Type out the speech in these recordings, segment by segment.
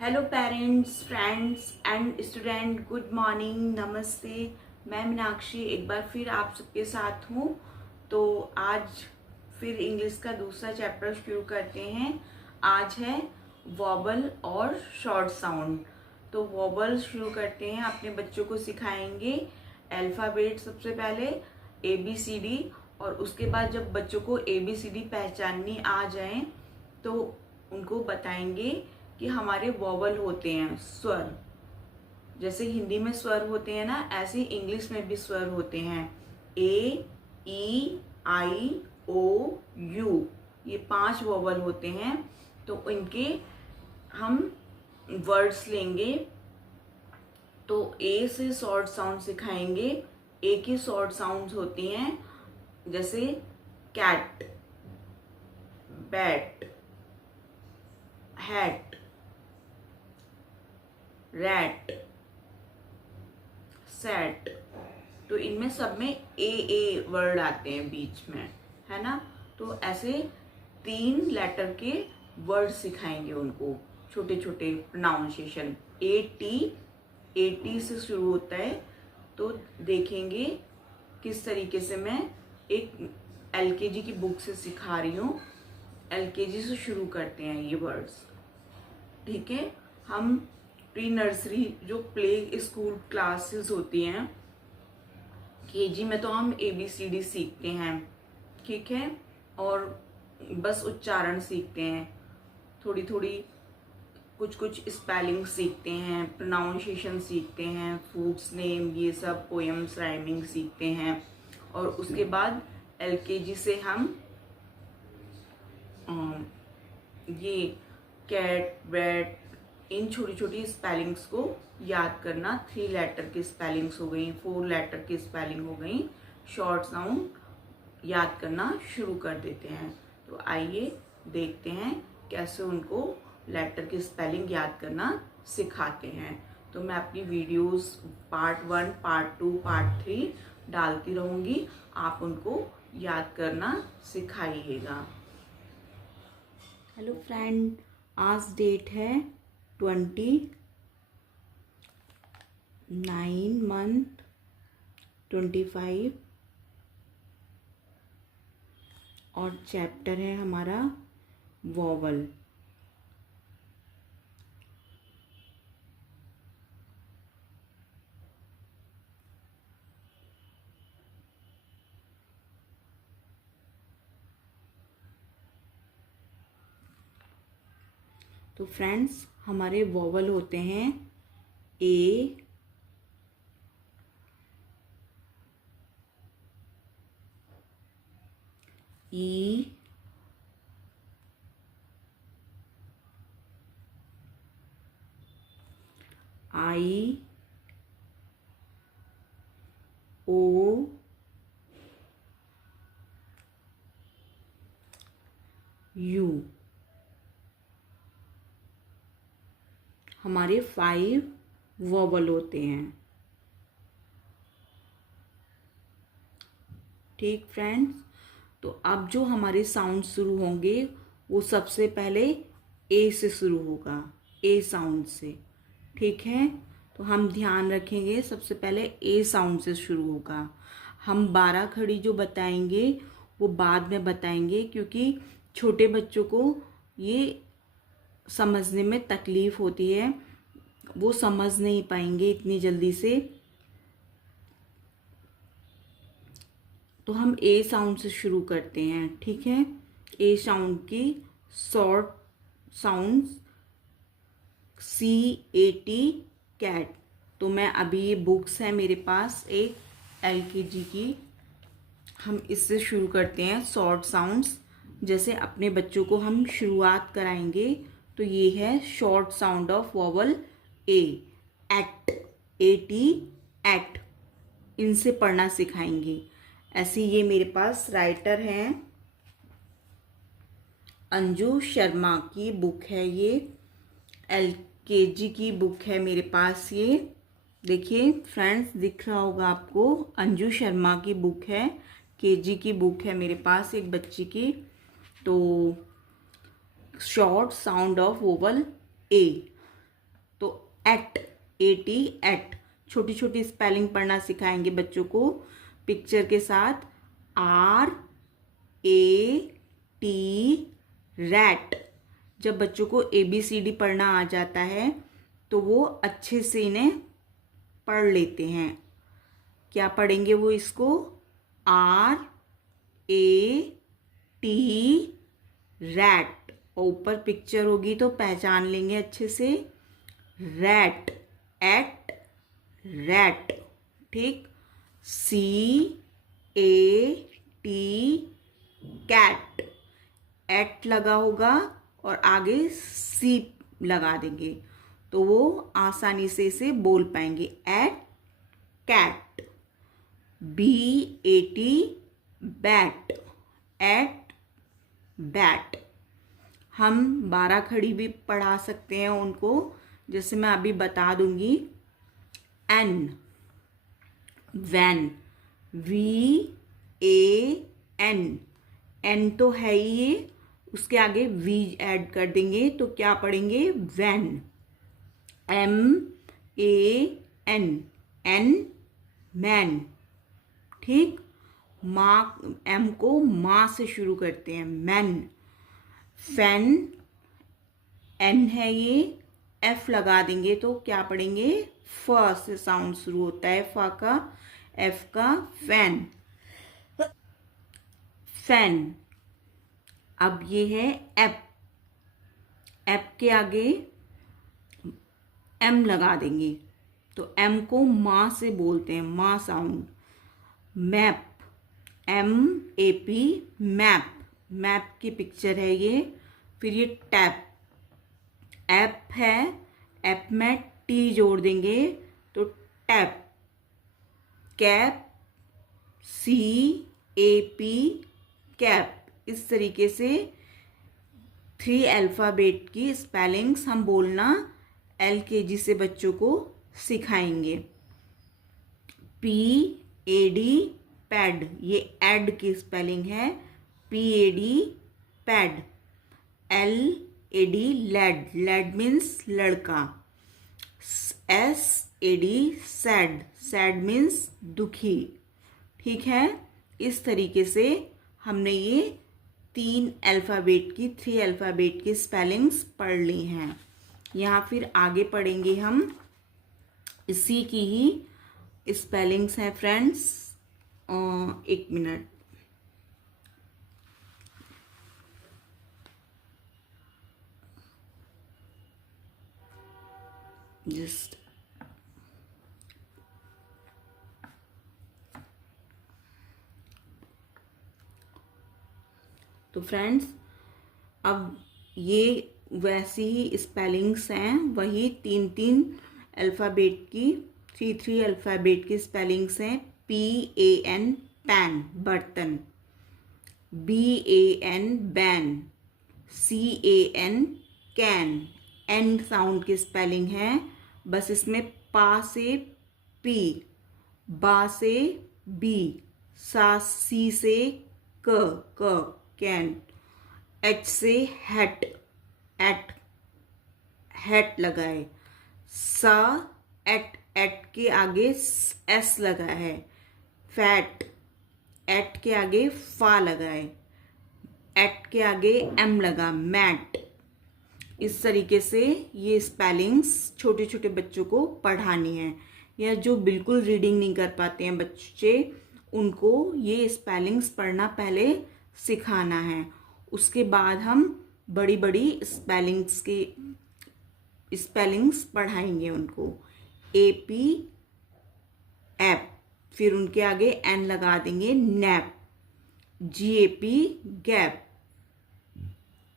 Hello parents, friends and student, good morning, नमस्ते। मैं मीनाक्षी एक बार फिर आप सबके साथ हूँ। तो आज फिर इंग्लिश का दूसरा चैप्टर शुरू करते हैं। आज है वॉबल और शॉर्ट साउंड। तो वॉबल शुरू करते हैं। अपने बच्चों को सिखाएंगे अल्फ़ाबेट सबसे पहले ABCD, और उसके बाद जब बच्चों को ABCD पहचाननी आ जाए तो उनको बताएंगे कि हमारे वॉवल होते हैं स्वर। जैसे हिंदी में स्वर होते हैं ना, ऐसे इंग्लिश में भी स्वर होते हैं। A, E, I, O, U, ये 5 वॉवल होते हैं। तो इनके हम वर्ड्स लेंगे। तो ए से शॉर्ट साउंड सिखाएंगे। ए की शॉर्ट साउंड्स होती हैं जैसे cat, bat, hat, rat, set. तो इनमें सब में ए वर्ड आते हैं बीच में, है ना। तो ऐसे 3 लेटर के वर्ड सिखाएंगे उनको, छोटे छोटे प्रोनाउंसिएशन। A से शुरू होता है। तो देखेंगे किस तरीके से मैं एक LKG की बुक से सिखा रही हूँ। LKG से शुरू करते हैं ये वर्ड्स, ठीक है। हम प्री नर्सरी जो प्ले स्कूल क्लासेस होती हैं, KG में तो हम ABCD सीखते हैं, ठीक है। और बस उच्चारण सीखते हैं, थोड़ी थोड़ी कुछ कुछ स्पेलिंग सीखते हैं, प्रोनाउंसिएशन सीखते हैं, फूड्स नेम, ये सब, पोएम्स, राइमिंग सीखते हैं। और उसके बाद LKG से हम ये कैट, बैट, इन छोटी छोटी स्पेलिंग्स को याद करना। 3 लेटर की स्पेलिंग्स हो गई, 4 लेटर की स्पेलिंग हो गई, शॉर्ट साउंड याद करना शुरू कर देते हैं। तो आइए देखते हैं कैसे उनको लेटर की स्पेलिंग याद करना सिखाते हैं। तो मैं अपनी वीडियोस पार्ट 1, पार्ट 2, पार्ट 3 डालती रहूँगी, आप उनको याद करना सिखाइएगा। हेलो फ्रेंड, आज डेट है 29 मंथ 25 और चैप्टर है हमारा वॉवल। तो फ्रेंड्स, हमारे वॉवल होते हैं A, E, I, O, U। हमारे 5 वॉवल होते हैं, ठीक फ्रेंड्स। तो अब जो हमारे साउंड शुरू होंगे वो सबसे पहले A से शुरू होगा, A साउंड से, ठीक है। तो हम ध्यान रखेंगे, सबसे पहले A साउंड से शुरू होगा। हम 12 खड़ी जो बताएंगे वो बाद में बताएंगे, क्योंकि छोटे बच्चों को ये समझने में तकलीफ होती है, वो समझ नहीं पाएंगे इतनी जल्दी से। तो हम A साउंड से शुरू करते हैं, ठीक है। A साउंड की शॉर्ट साउंड्स CAT, कैट। तो मैं अभी, ये बुक्स है मेरे पास एक LKG की, हम इससे शुरू करते हैं शॉर्ट साउंड्स। जैसे अपने बच्चों को हम शुरुआत कराएंगे, तो ये है short sound of vowel A, act, AT, act. इनसे पढ़ना सिखाएंगे। ऐसे ये मेरे पास राइटर हैं, अंजू शर्मा की बुक है ये, LKG की बुक है मेरे पास ये। देखिए फ्रेंड्स, दिख रहा होगा आपको, अंजू शर्मा की बुक है, KG की बुक है मेरे पास एक बच्ची की। तो short sound of vowel A, तो एट, AT, एट। छोटी छोटी स्पेलिंग पढ़ना सिखाएंगे बच्चों को पिक्चर के साथ। RAT, rat. जब बच्चों को ABCD पढ़ना आ जाता है तो वो अच्छे से इन्हें पढ़ लेते हैं। क्या पढ़ेंगे वो इसको? RAT, rat. और ऊपर पिक्चर होगी तो पहचान लेंगे अच्छे से। Rat, at, rat. ठीक। CAT, cat. एट लगा होगा और आगे सी लगा देंगे तो वो आसानी से इसे बोल पाएंगे। At, cat. BAT, bat. At, bat. हम 12 खड़ी भी पढ़ा सकते हैं उनको, जैसे मैं अभी बता दूंगी। N, van. VAN, N तो है ही ये, उसके आगे V ऐड कर देंगे तो क्या पढ़ेंगे? वैन। MAN, N, man. ठीक। माँ, M को माँ से शुरू करते हैं, मैन। फैन, N है ये, F लगा देंगे तो क्या पढ़ेंगे? फ से साउंड शुरू होता है, फ का, F का, फैन। फैन। अब ये है एप। एप के आगे M लगा देंगे तो M को माँ से बोलते हैं, माँ sound. Map, MAP, map. Map की पिक्चर है ये। फिर ये टैप, ऐप है, ऐप में T जोड़ देंगे तो टैप। Cap, CAP, cap. इस तरीके से 3 अल्फ़ाबेट की स्पेलिंग्स हम बोलना LKG से बच्चों को सिखाएंगे। PAD, pad. ये एड की स्पेलिंग है, PAD, pad. LAD, lad. Lad means लड़का। SAD, sad. सैड मीन्स दुखी। ठीक है। इस तरीके से हमने ये 3 अल्फ़ाबेट की स्पेलिंग्स पढ़ ली हैं। यहाँ फिर आगे पढ़ेंगे हम इसी की ही स्पेलिंग्स हैं फ्रेंड्स। एक मिनट। जस्ट तो फ्रेंड्स, अब ये वैसी ही स्पेलिंग्स हैं, वही 3 अल्फ़ाबेट की 3 अल्फ़ाबेट की स्पेलिंग्स हैं। PAN, पैन, बर्तन। BAN, ban. CAN, can. An sound की स्पेलिंग है, बस इसमें पा से पी, बा से बी, सा सी से क, कैन। H से हैट, एट, हैट लगाए। सा, एट, एट के आगे S लगा है, फैट। एट के आगे फा लगाए, एट के आगे M लगा, मैट। इस तरीके से ये स्पेलिंग्स छोटे छोटे बच्चों को पढ़ानी है, या जो बिल्कुल रीडिंग नहीं कर पाते हैं बच्चे, उनको ये स्पेलिंग्स पढ़ना पहले सिखाना है। उसके बाद हम बड़ी बड़ी स्पेलिंग्स पढ़ाएंगे उनको। AP, app. फिर उनके आगे N लगा देंगे, नैप। GAP, gap.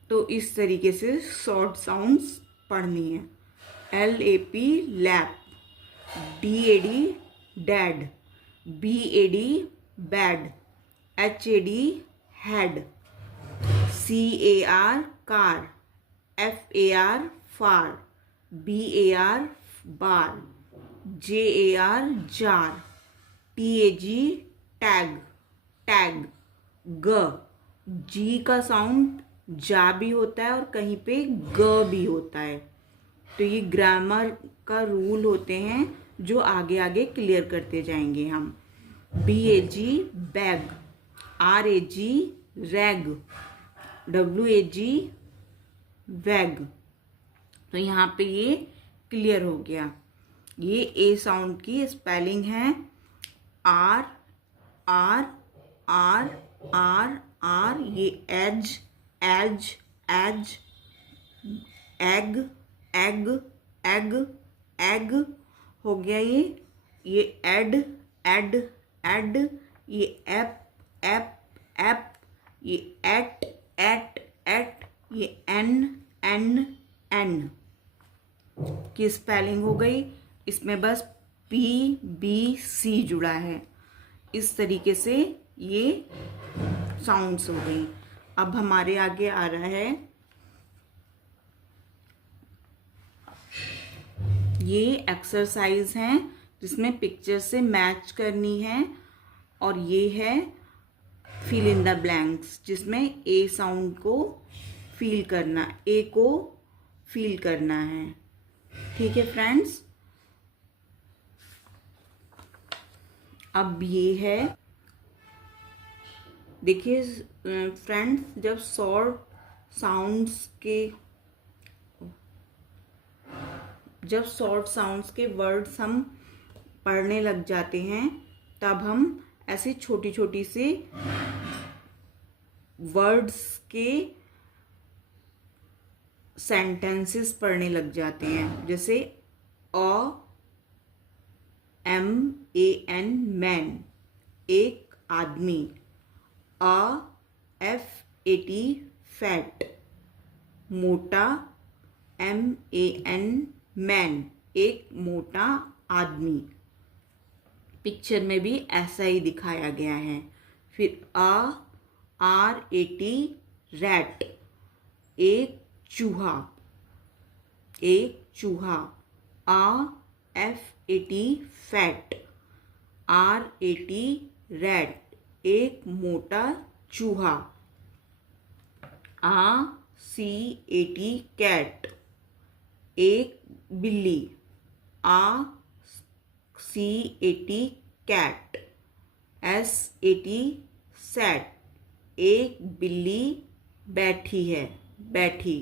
तो इस तरीके से शॉर्ट साउंड्स पढ़नी है। LAP, lap. DAD, dad. BAD, bad. HAD, had. CAR, car. FAR, far. BAR, bar. JAR, jar. TAG, tag, tag. G का साउंड जा भी होता है और कहीं पे ग भी होता है। तो ये ग्रामर का रूल होते हैं जो आगे आगे क्लियर करते जाएंगे हम। BAG bag, RAG rag, WAG वैग। तो यहाँ पे ये क्लियर हो गया। ये ए साउंड की स्पेलिंग है R R R R R। ये age age age, egg egg egg egg हो गया। ये एड एड एड, ये एप एप एप, ये एट एट एट, ये एन एन एन की स्पेलिंग हो गई। इसमें बस PBC जुड़ा है। इस तरीके से ये साउंड्स हो गई। अब हमारे आगे आ रहा है ये एक्सरसाइज है जिसमें पिक्चर से मैच करनी है, और ये है फिल इन द ब्लैंक्स जिसमें ए साउंड को फील करना, ए को फील करना है। ठीक है फ्रेंड्स, अब ये है, देखिए फ्रेंड्स, जब शॉर्ट साउंड्स के वर्ड्स हम पढ़ने लग जाते हैं, तब हम ऐसी छोटी छोटी सी वर्ड्स के सेंटेंसेस पढ़ने लग जाते हैं। जैसे MAN मैन, एक आदमी। FAT फैट, मोटा। MAN मैन, एक मोटा आदमी। पिक्चर में भी ऐसा ही दिखाया गया है। फिर RAT रैट, एक चूहा, एक चूहा। FAT फैट, RAT रैट, एक मोटा चूहा। CAT कैट, एक बिल्ली। CAT कैट, SAT सैट, एक बिल्ली बैठी है, बैठी।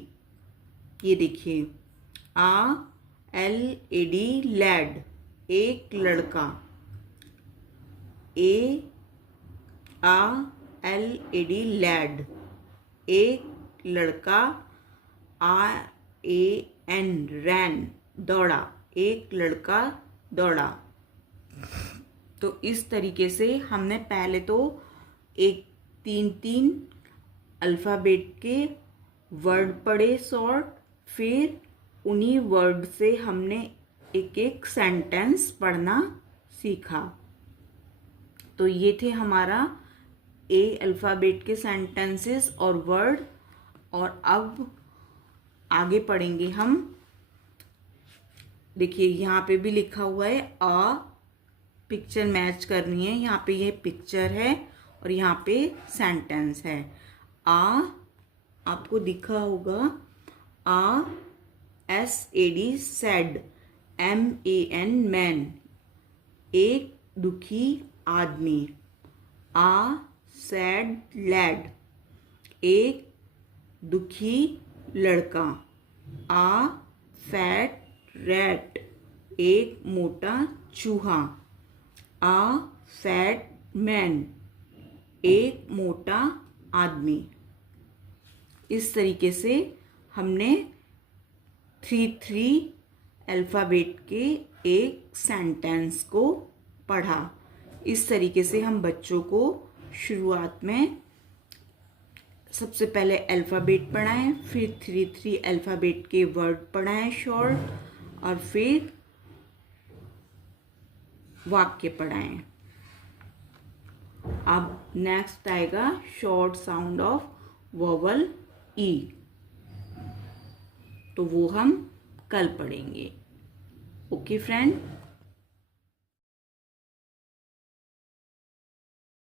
ये देखिए LAD लैड, एक लड़का। LAD लैड, एक लड़का। RAN रैन, दौड़ा, एक लड़का दौड़ा। तो इस तरीके से हमने पहले तो एक 3 अल्फ़ाबेट के वर्ड पढ़े शॉर्ट, फिर उन्हीं वर्ड से हमने एक एक सेंटेंस पढ़ना सीखा। तो ये थे हमारा A अल्फ़ाबेट के सेंटेंसेस और वर्ड। और अब आगे पढ़ेंगे हम। देखिए यहाँ पे भी लिखा हुआ है पिक्चर मैच करनी है। यहाँ पे ये पिक्चर है और यहाँ पे सेंटेंस है। आपको दिखा होगा SAD सैड, MAN मैन, एक दुखी आदमी। सैड लैड, एक दुखी लड़का। फैट रैट, एक मोटा चूहा। फैट मैन, एक मोटा आदमी। इस तरीके से हमने 3 अल्फ़ाबेट के एक सेंटेंस को पढ़ा। इस तरीके से हम बच्चों को शुरुआत में सबसे पहले अल्फ़ाबेट पढ़ाएं, फिर 3 अल्फ़ाबेट के वर्ड पढ़ाएं शॉर्ट, और फिर वाक्य पढ़ाएं। अब नेक्स्ट आएगा short sound of vowel E, तो वो हम कल पढ़ेंगे। Okay friend.